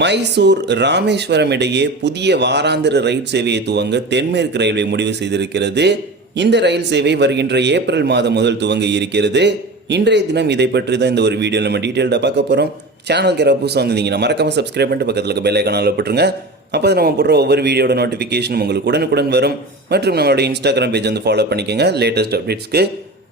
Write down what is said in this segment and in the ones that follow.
மைசூர் ராமேஸ்வரம் இடையே புதிய வாராந்திர ரயில் சேவையை துவங்க தென்மேற்கு ரயில்வே முடிவு செய்திருக்கிறது. இந்த ரயில் சேவை வருகின்ற ஏப்ரல் மாதம் முதல் துவங்க இருக்கிறது. இன்றைய தினம் இதை பற்றி தான் இந்த ஒரு வீடியோ நம்ம டீட்டெயில்டாக பார்க்க போகிறோம் சேனலுக்கு யாராவது புதுசாக வந்திருந்தீங்கன்னா மறக்காம சப்ஸ்கிரைப் பண்ணிட்டு பக்கத்தில் இருக்க பெல் போட்டுருங்க. அப்போ நம்ம போடுற ஒவ்வொரு வீடியோட நோட்டிஃபிகேஷன் உங்களுக்கு உடனுக்குடன் வரும். மற்றும் நம்மளோட இன்ஸ்டாகிராம் பேஜ் வந்து ஃபாலோ பண்ணிக்கோங்க. லேட்டஸ்ட் அப்டேட்ஸ்க்கு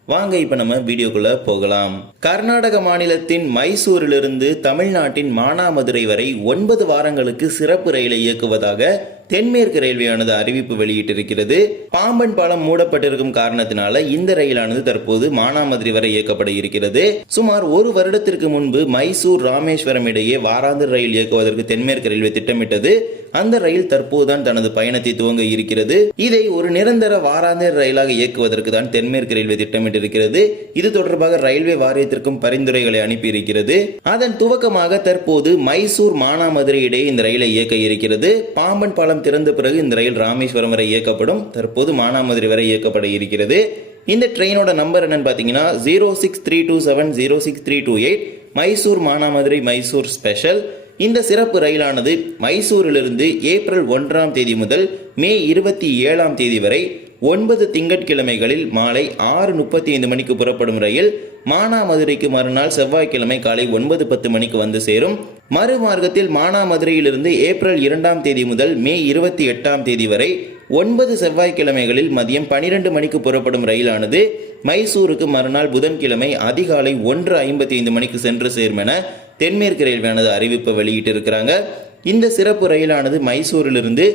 வாங்க இப்போ நம்ம வீடியோக்குள்ள போகலாம். கர்நாடக மாநிலத்தின் மைசூரிலிருந்து தமிழ்நாட்டின் மானாமதுரை வரை ஒன்பது வாரங்களுக்கு சிறப்பு ரயிலை இயக்குவதாக தென்மேற்கு ரயில்வேயானது அறிவிப்பு வெளியிட்டிருக்கிறது. பாம்பன் பாலம் மூடப்பட்டிருக்கும் காரணத்தினால இந்த ரயிலானது தற்போது மானாமதுரை வரை இயக்கப்பட இருக்கிறது. சுமார் ஒரு வருடத்திற்கு முன்பு மைசூர் ராமேஸ்வரம் இடையே வாராந்திர ரயில் இயக்குவதற்கு தென்மேற்கு ரயில்வே திட்டமிட்டது. அந்த ரயில் தற்போதுதான் தனது பயணத்தை துவங்க இருக்கிறது. இதை ஒரு நிரந்தர வாராந்திர ரயிலாக இயக்குவதற்கு தான் தென்மேற்கு ரயில்வே திட்டமிட்டிருக்கிறது. இது தொடர்பாக ரயில்வே வாரியத்திற்கும் பரிந்துரைகளை அனுப்பியிருக்கிறது. அதன் துவக்கமாக தற்போது மைசூர் மானாமதுரை இடையே இந்த ரயிலை இயக்க இருக்கிறது. பாம்பன் பாலம் திறந்த பிறகு இந்த ரயில் ராமேஸ்வரம் வரை இயக்கப்படும். தற்போது மானாமதுரை வரை இயக்கப்பட இருக்கிறது. இந்த ட்ரெயினோட நம்பர் என்னன்னு பார்த்தீங்கன்னா zero six three two seven zero six three two eight Mysore Manamadurai Mysore special. இந்த சிறப்பு ரயிலானது மைசூரிலிருந்து ஏப்ரல் ஒன்றாம் தேதி முதல் மே இருபத்தி ஏழாம் தேதி வரை ஒன்பது திங்கட்கிழமைகளில் மாலை ஆறு முப்பத்தி ஐந்து மணிக்கு புறப்படும் ரயில் மானாமதுரைக்கு மறுநாள் செவ்வாய்க்கிழமை காலை ஒன்பது பத்து மணிக்கு வந்து சேரும். மறுமார்க்கத்தில் மானாமதுரையிலிருந்து ஏப்ரல் இரண்டாம் தேதி முதல் மே இருபத்தி எட்டாம் தேதி வரை ஒன்பது செவ்வாய்க்கிழமைகளில் மதியம் பனிரெண்டு மணிக்கு புறப்படும் ரயிலானது மைசூருக்கு மறுநாள் புதன்கிழமை அதிகாலை ஒன்று ஐம்பத்தி ஐந்து மணிக்கு சென்று சேரும் என தென்மேற்கு ரயில்வேனது அறிவிப்பை வெளியிட்டிருக்கிறாங்க. இந்த சிறப்பு ரயிலானது மைசூரிலிருந்து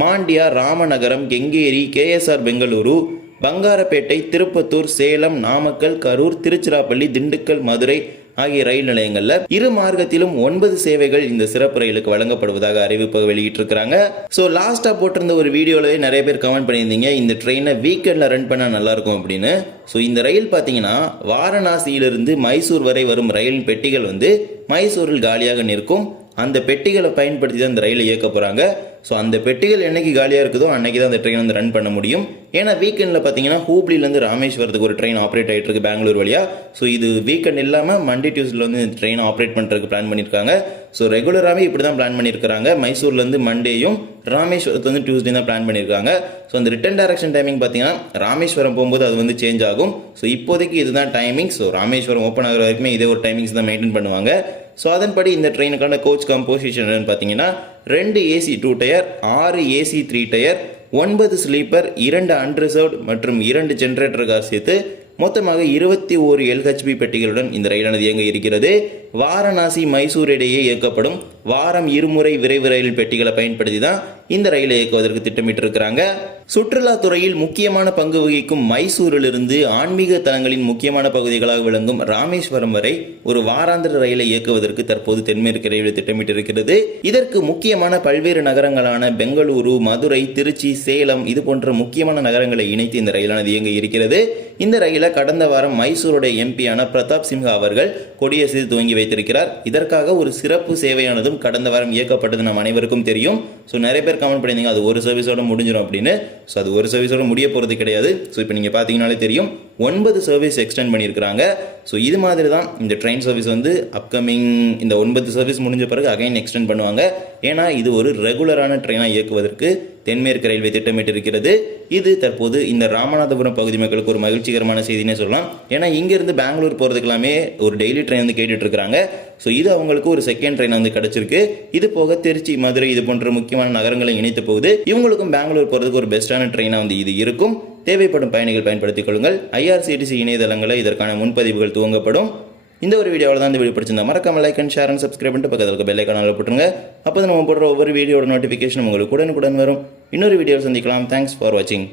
மாண்டியா ராமநகரம் கெங்கேரி கேஎஸ்ஆர் பெங்களூரு பங்காரப்பேட்டை திருப்பத்தூர் சேலம் நாமக்கல் கரூர் திருச்சிராப்பள்ளி திண்டுக்கல் மதுரை ஆகிய ரயில் நிலையங்கள்ல இரு மார்க்கத்திலும் ஒன்பது சேவைகள் இந்த சிறப்பு ரயிலுக்கு வழங்கப்படுவதாக அறிவிப்பு வெளியிட்டிருக்கிறாங்க. ஸோ லாஸ்டா போட்டிருந்த ஒரு வீடியோலயே நிறைய பேர் கமெண்ட் பண்ணியிருந்தீங்க. இந்த ட்ரெயினை வீக்கெண்ட்ல ரன் பண்ணா நல்லா இருக்கும் அப்படின்னு. ஸோ இந்த ரயில் பார்த்தீங்கன்னா வாரணாசியிலிருந்து மைசூர் வரை வரும் ரயில் பெட்டிகள் வந்து மைசூரில் காலியாக நிற்கும். அந்த பெட்டிகளை பயன்படுத்தி தான் இந்த ரயிலை இயக்க போகிறாங்க ஸோ அந்த பெட்டிகள் என்னைக்கு காலியாக இருக்குதோ அன்னைக்கு தான் அந்த ட்ரெயின் வந்து ரன் பண்ண முடியும். ஏன்னா வீக்கெண்டில் பார்த்தீங்கன்னா ஹூப்ளிலேருந்து ராமேஸ்வரத்துக்கு ஒரு ட்ரெயின் ஆப்ரேட் ஆகிட்டு இருக்கு பெங்களூர் வழியாக ஸோ இது வீக்கெண்ட் இல்லாமல் மண்டே டியூஸ்டில் வந்து இந்த ட்ரெயின் ஆப்ரேட் பண்ணுறதுக்கு பிளான் பண்ணியிருக்காங்க ஸோ ரெகுலராகவே இப்படி தான் பிளான் பண்ணியிருக்காங்க மைசூர்லேருந்து மண்டேயும் ராமேஸ்வரத்து வந்து டியூஸ்டே தான் பிளான் பண்ணியிருக்காங்க ஸோ அந்த ரிட்டன் டேரக்ஷன் டைமிங் பார்த்தீங்கன்னா ராமேஸ்வரம் போகும்போது அது வந்து சேஞ்ச் ஆகும். ஸோ இப்போதைக்கு இதுதான் டைமிங் ஸோ ராமேஸ்வரம் ஓப்பன் ஆகிற வரைக்குமே இதே ஒரு டைமிங்ஸ் தான் மெயின்டைன் பண்ணுவாங்க. ஸோ அதன்படி இந்த ட்ரெயினுக்கான கோச் கம்போசிஷன் என்னென்னு பார்த்தீங்கன்னா ரெண்டு ஏசி டூ டயர் ஆறு ஏசி த்ரீ டயர் ஒன்பது ஸ்லீப்பர் இரண்டு அன்ரிசர்வ்ட் மற்றும் இரண்டு ஜென்ரேட்டர்கார் சேர்த்து மொத்தமாக இருபத்தி ஓரு எல்ஹெச்பி பெட்டிகளுடன் இந்த ரயிலானது இயங்க இருக்கிறது. வாரணாசி மைசூர் இடையே இயக்கப்படும் வாரம் இருமுறை விரைவு ரயில் பெட்டிகளை பயன்படுத்தி தான் இந்த ரயிலை இயக்குவதற்கு திட்டமிட்டிருக்கிறாங்க. சுற்றுலாத்துறையில் முக்கியமான பங்கு வகிக்கும் மைசூரிலிருந்து ஆன்மீக தலங்களின் முக்கியமான பகுதிகளாக விளங்கும் ராமேஸ்வரம் வரை ஒரு வாராந்திர ரயிலை இயக்குவதற்கு தற்போது தென்மேற்கு ரயில்வே திட்டமிட்டிருக்கிறது. இதற்கு முக்கியமான பல்வேறு நகரங்களான பெங்களூரு மதுரை திருச்சி சேலம் இது போன்ற முக்கியமான நகரங்களை இணைத்து இந்த ரயிலானது இயங்க இருக்கிறது. இந்த ரயிலை கடந்த வாரம் மைசூருடைய எம்பியான பிரதாப் சிம்ஹா அவர்கள் கொடியசைத்து துவங்கி வைத்திருக்கிறார். இதற்காக ஒரு சிறப்பு சேவையானதும் கடந்த வாரம் இயக்கப்பட்டது நம் அனைவருக்கும் தெரியும். ஸோ நிறைய பேர் கமெண்ட் பண்ணியிருந்தீங்க அது ஒரு சர்வீஸோட முடிஞ்சிடும் அப்படின்னு. ஸோ அது ஒரு சர்வீஸோட முடிய போகிறது கிடையாது. ஸோ இப்போ நீங்கள் பார்த்தீங்கனாலே தெரியும். ஒன்பது சர்வீஸ் எக்ஸ்டெண்ட் பண்ணியிருக்கிறாங்க ஸோ இது மாதிரி தான் இந்த ட்ரெயின் சர்வீஸ் வந்து அப்கமிங் இந்த ஒன்பது சர்வீஸ் முடிஞ்ச பிறகு அகைன் எக்ஸ்டெண்ட் பண்ணுவாங்க. ஏன்னா இது ஒரு ரெகுலரான ட்ரெயினாக இயக்குவதற்கு தென்மேற்கு ரயில்வே திட்டமிட்டிருக்கிறது. இது தற்போது இந்த ராமநாதபுரம் பகுதி மக்களுக்கு ஒரு மகிழ்ச்சிகரமான செய்தினே சொல்லலாம். ஏன்னா இங்கேருந்து பெங்களூர் போகிறதுக்கு எல்லாமே ஒரு டெய்லி ட்ரெயின் வந்து கேட்டுட்டு இருக்கிறாங்க ஸோ இது அவங்களுக்கு ஒரு செகண்ட் ட்ரெயின் வந்து கிடச்சிருக்கு. இது போக திருச்சி மதுரை இது போன்ற முக்கியமான நகரங்களை இணைத்த போகுது இவங்களுக்கும் பெங்களூர் போகிறதுக்கு ஒரு பெஸ்ட்டான ட்ரெயினாக வந்து இது இருக்கும். தேவைப்படும் பயணிகள் பயன்படுத்திக் கொள்ளுங்கள். ஐஆர்சிடிசி இணையதளங்களில் இதற்கான முன்பதிவுகள் துவங்கப்படும். இந்த ஒரு வீடியோவில் தான் இந்த வீடியோ பிடிச்சிருந்தா மறக்காம like and share and subscribe பண்ணிட்டு பக்கத்தில் இருக்க பெல் ஐக்கான போட்டுருங்க. அப்போ நம்ம போடுற ஒவ்வொரு வீடியோட நோட்டிஃபிகேஷன் உங்களுக்கு உடனுக்குடன் வரும். இன்னொரு வீடியோவில் சந்திக்கலாம். தேங்க்ஸ் ஃபார் வாட்சிங்